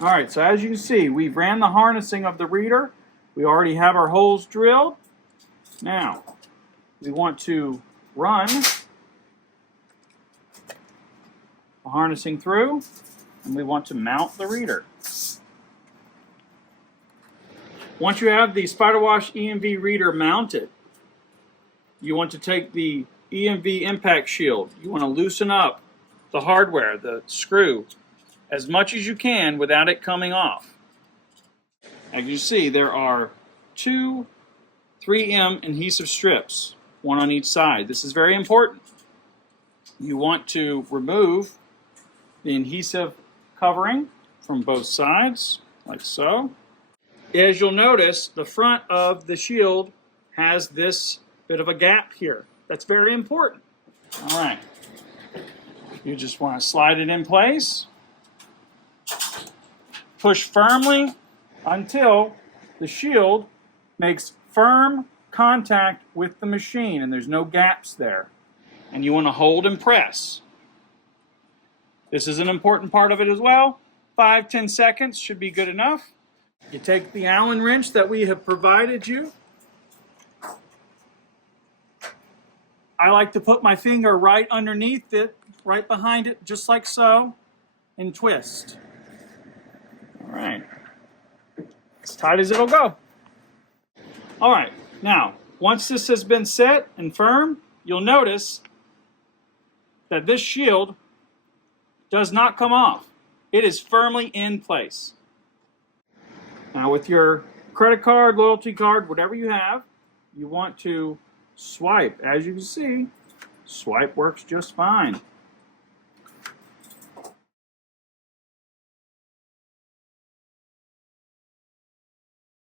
Alright, so as you can see, we've ran the harnessing of the reader. We already have our holes drilled. Now, we want to run the harnessing through, and we want to mount the reader. Once you have the Spiderwash EMV reader mounted, you want to take the EMV Impact Shield. You want to loosen up the hardware, the screw, as much as you can without it coming off. As you see, there are two 3M adhesive strips, one on each side. This is very important. You want to remove the adhesive covering from both sides, like so. As you'll notice, the front of the shield has this bit of a gap here. That's very important. All right. You just want to slide it in place. Push firmly until the shield makes firm contact with the machine and there's no gaps there. And you want to hold and press. This is an important part of it as well. 5-10 seconds should be good enough. You take the Allen wrench that we have provided you. I like to put my finger right underneath it, right behind it, just like so, and twist. All right. As tight as it'll go. All right. Now, once this has been set and firm, you'll notice that this shield does not come off. It is firmly in place. Now with your credit card, loyalty card, whatever you have, you want to swipe. As you can see, swipe works just fine.